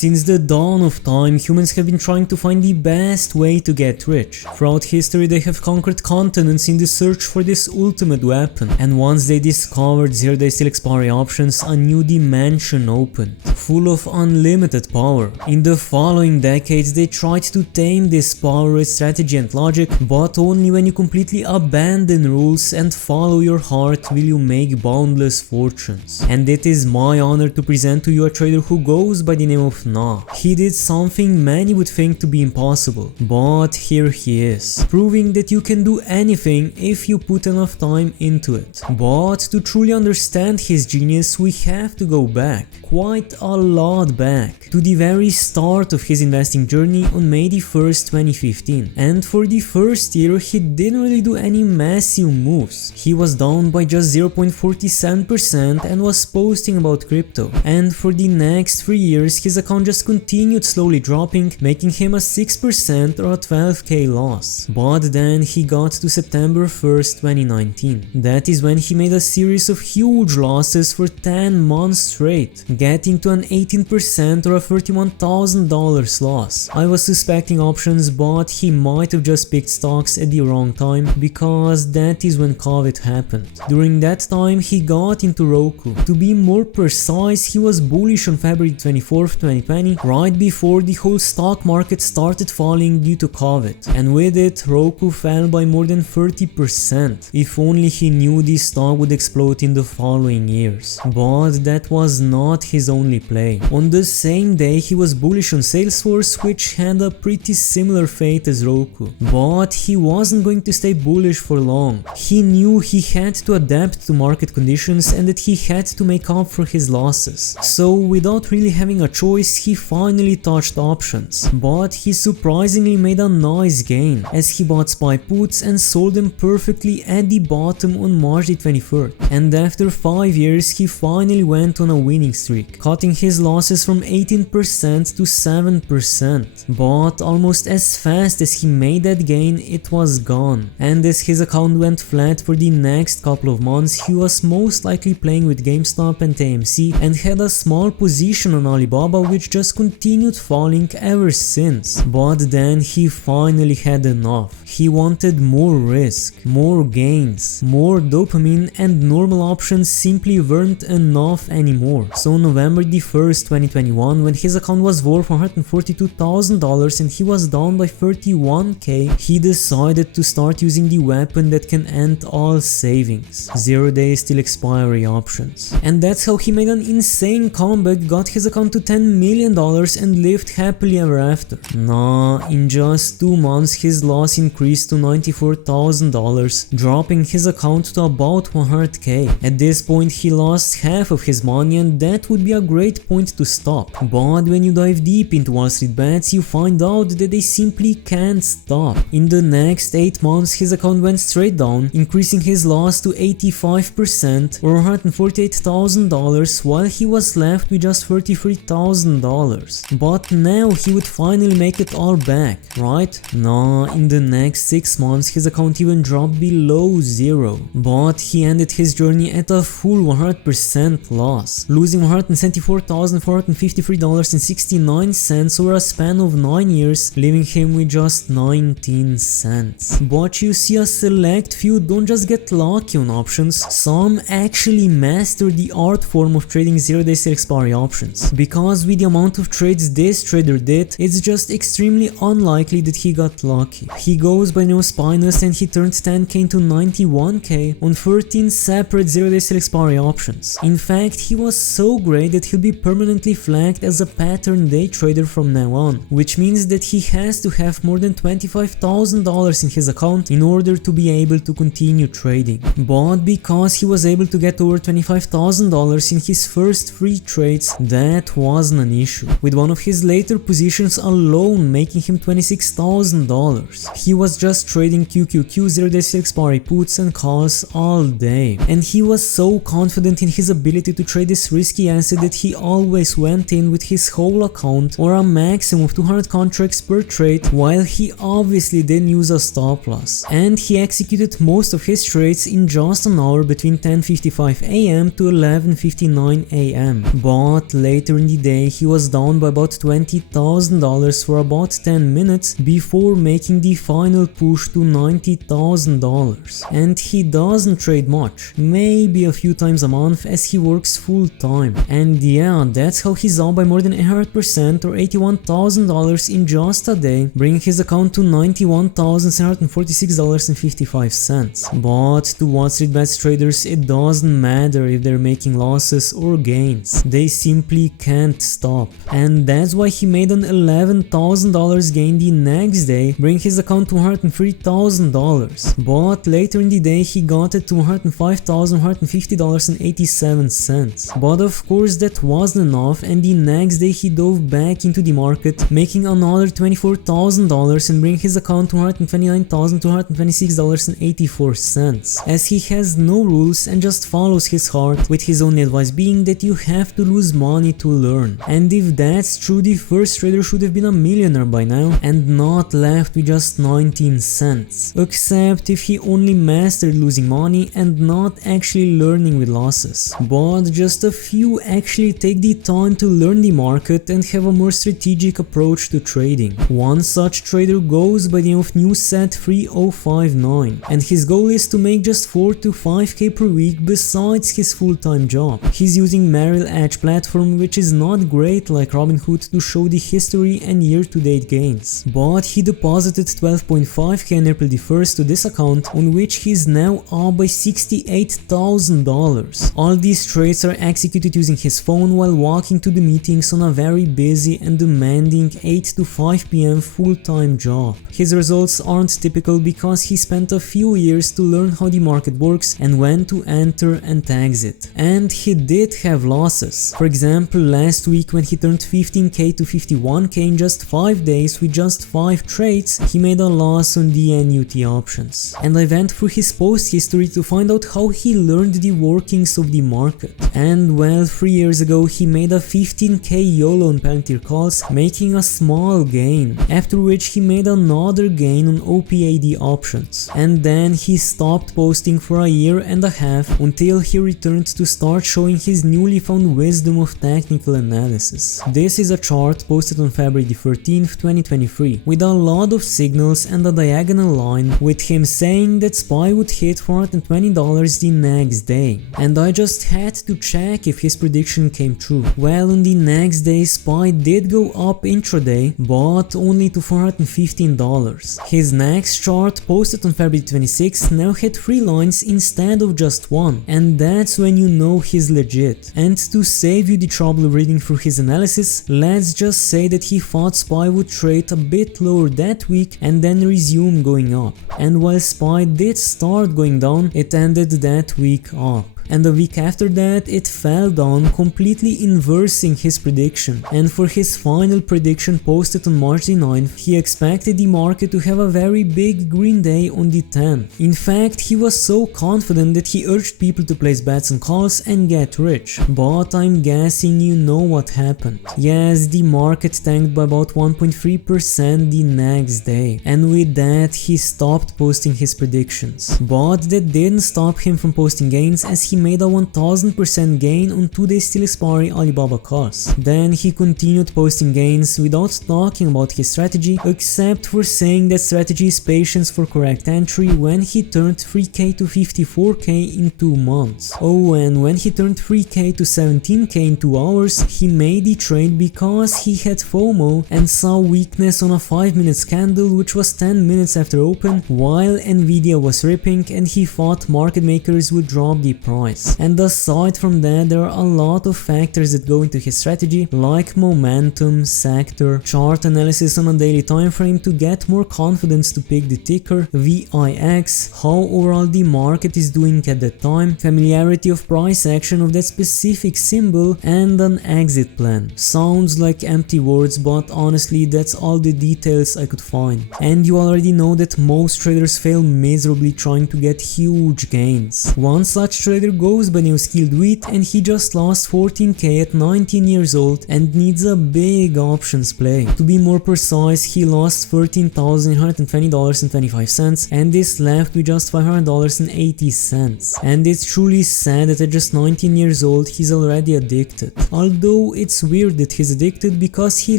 Since the dawn of time, humans have been trying to find the best way to get rich. Throughout history, they have conquered continents in the search for this ultimate weapon, and once they discovered zero-day still expiry options, a new dimension opened, full of unlimited power. In the following decades, they tried to tame this power with strategy and logic, but only when you completely abandon rules and follow your heart will you make boundless fortunes. And it is my honor to present to you a trader who goes by the name of Na. He did something many would think to be impossible, but here he is, proving that you can do anything if you put enough time into it. But to truly understand his genius, we have to go back, quite a lot back, to the very start of his investing journey on May the 1st, 2015. And for the first year, he didn't really do any massive moves. He was down by just 0.47% and was posting about crypto. And for the next 3 years, his account just continued slowly dropping, making him a 6% or a 12k loss. But then he got to September 1st, 2019. That is when he made a series of huge losses for 10 months straight, getting to an 18% or a $31,000 loss. I was suspecting options, but he might have just picked stocks at the wrong time, because that is when COVID happened. During that time, he got into Roku. To be more precise, he was bullish on February 24th, 2020, right before the whole stock market started falling due to COVID. And with it, Roku fell by more than 30%. If only he knew this stock would explode in the following years. But that was not his only play. On the same day, he was bullish on Salesforce, which had a pretty similar fate as Roku. But he wasn't going to stay bullish for long. He knew he had to adapt to market conditions and that he had to make up for his losses. So without really having a choice, he finally touched options. But he surprisingly made a nice gain, as he bought SPY puts and sold them perfectly at the bottom on March the 23rd. And after 5 years, he finally went on a winning streak, cutting his losses from 18% to 7%. But almost as fast as he made that gain, it was gone. And as his account went flat for the next couple of months, he was most likely playing with GameStop and AMC and had a small position on Alibaba, which just continued falling ever since. But then he finally had enough. He wanted more risk, more gains, more dopamine, and normal options simply weren't enough anymore. So on November the 1st, 2021, when his account was worth $142,000 and he was down by 31k, he decided to start using the weapon that can end all savings: zero-day still expiry options. And that's how he made an insane comeback, got his account to $10 million and lived happily ever after. Nah, in just 2 months his loss increased to $94,000, dropping his account to about 100k. At this point he lost half of his money, and that would be a great point to stop. But when you dive deep into WallStreetBets, you find out that they simply can't stop. In the next 8 months his account went straight down, increasing his loss to 85% or $148,000, while he was left with just $33,000. But now he would finally make it all back, right? Nah, in the next 6 months his account even dropped below zero. But he ended his journey at a full 100% loss, losing $174,453.69 over a span of 9 years, leaving him with just 19 cents. But you see, a select few don't just get lucky on options, some actually master the art form of trading zero-day still expiry options. Because with the amount of trades this trader did, it's just extremely unlikely that he got lucky. He goes by no Spinus and he turned 10k into 91k on 13 separate zero-day still expiry options. In fact, he was so great that he'll be permanently flagged as a pattern day trader from now on, which means that he has to have more than $25,000 in his account in order to be able to continue trading. But because he was able to get over $25,000 in his first 3 trades, that wasn't an issue, with one of his later positions alone making him $26,000. He was just trading QQQ zero-day still expiry puts and calls all day, and he was so confident in his ability to trade this risky asset that he always went in with his whole account or a maximum of 200 contracts per trade, while he obviously didn't use a stop loss. And he executed most of his trades in just an hour between 10:55 AM to 11:59 AM. But later in the day he was down by about $20,000 for about 10 minutes before making the final push to $90,000. And he doesn't trade much, maybe a few times a month as he works full time. And yeah, that's how he's up by more than 100% or $81,000 in just a day, bringing his account to $91,746.55. But to WallStreetBets traders, it doesn't matter if they're making losses or gains, they simply can't stop. And that's why he made an $11,000 gain the next day, bringing his account to $103,000. But later in the day he got it to $105,150.87. But of course that wasn't enough, and the next day he dove back into the market, making another $24,000 and bringing his account to $129,226.84. As he has no rules and just follows his heart, with his only advice being that you have to lose money to learn. And if that's true, the first trader should have been a millionaire by now and not left with just 19 cents. Except if he only mastered losing money and not actually learning with losses. But just a few actually take the time to learn the market and have a more strategic approach to trading. One such trader goes by the name of Newset3059, and his goal is to make just 4 to 5k per week besides his full-time job. He's using Merrill Edge platform, which is not great like Robinhood to show the history and year-to-date gains. But he deposited 12.5k on April the 1st to this account, on which he is now up by $68,000. All these trades are executed using his phone while walking to the meetings on a very busy and demanding 8 to 5 p.m. full-time job. His results aren't typical because he spent a few years to learn how the market works and when to enter and exit. And he did have losses. For example, last week when he turned 15k to 51k in just 5 days with just 5 trades, he made a loss on the NUT options. And I went through his post history to find out how he learned the workings of the market. And well, 3 years ago he made a 15k YOLO on Palantir calls, making a small gain, after which he made another gain on OPAD options. And then he stopped posting for a year and a half until he returned to start showing his newly found wisdom of technical analysis. This is a chart posted on February the 13th, 2023, with a lot of signals and a diagonal line with him saying that SPY would hit $420 the next day. And I just had to check if his prediction came true. Well, on the next day SPY did go up intraday, but only to $415. His next chart posted on February 26th now had 3 lines instead of just 1, and that's when you know he's legit. And to save you the trouble of reading through his analysis, let's just say that he thought SPY would trade a bit lower that week and then resume going up. And while SPY did start going down, it ended that week up. And a week after that it fell down, completely inversing his prediction. And for his final prediction posted on March the 9th, he expected the market to have a very big green day on the 10th. In fact, he was so confident that he urged people to place bets on calls and get rich. But I'm guessing you know what happened. Yes, the market tanked by about 1.3% the next day. And with that he stopped posting his predictions. But that didn't stop him from posting gains, as he made a 1000% gain on 2 days till expiry Alibaba calls. Then he continued posting gains without talking about his strategy, except for saying that strategy is patience for correct entry when he turned 3k to 54k in 2 months. Oh, and when he turned 3k to 17k in 2 hours, he made the trade because he had FOMO and saw weakness on a 5-minute candle which was 10 minutes after open, while Nvidia was ripping, and he thought market makers would drop the price. And aside from that, there are a lot of factors that go into his strategy, like momentum, sector, chart analysis on a daily time frame to get more confidence to pick the ticker, VIX, how overall the market is doing at that time, familiarity of price action of that specific symbol, and an exit plan. Sounds like empty words, but honestly that's all the details I could find. And you already know that most traders fail miserably trying to get huge gains. One such trader goes by name Skilled Wheat, and he just lost 14k at 19 years old and needs a big options play. To be more precise, he lost $13,120.25 and is left with just $500.80. And it's truly sad that at just 19 years old he's already addicted. Although it's weird that he's addicted because he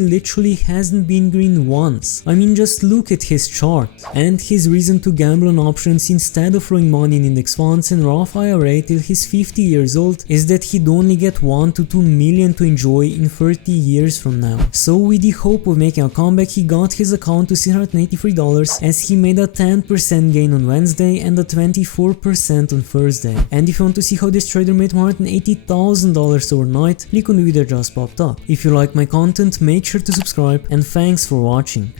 literally hasn't been green once. I mean, just look at his chart. And his reason to gamble on options instead of throwing money in index funds and Roth IRA till he's 50 years old is that he'd only get 1 to 2 million to enjoy in 30 years from now. So with the hope of making a comeback, he got his account to $683 as he made a 10% gain on Wednesday and a 24% on Thursday. And if you want to see how this trader made $180,000 overnight, click on the video that just popped up. If you like my content, make sure to subscribe, and thanks for watching.